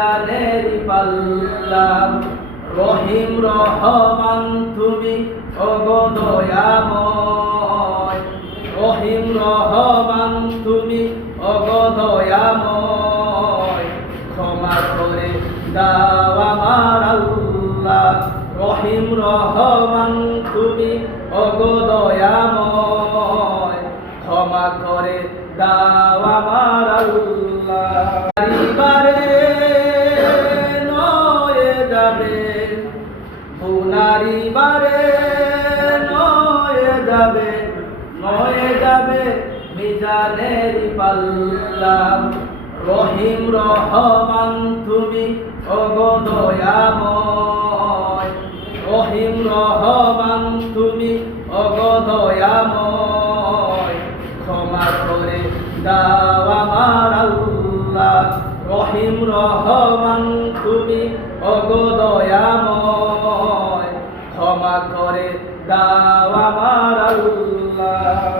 মিজানের পাল্লা। রহিম রহমান তুমি ওগো দয়াময়, রহিম রহমান তুমি ওগো দয়াময়, ক্ষমা করে দাও আমার আল্লাহ। রহিম রহমান তুমি ওগো দয়াময়, ক্ষমা করে দাও আমার আল্লাহ। বারে নয়ে যাবে, পুনারি বারে নয়ে যাবে, নয়ে যাবে মিজানের পাল্লা। রহিম রহমান তুমি ওগো দয়াময়, রহিম রহমান তুমি ওগো দয়াময়, ক্ষমা করে দাও আমার আল্লাহ। রহিম রহমান তুমি ওগো দয়াময়, ক্ষমা করে দাও আমার আল্লাহ।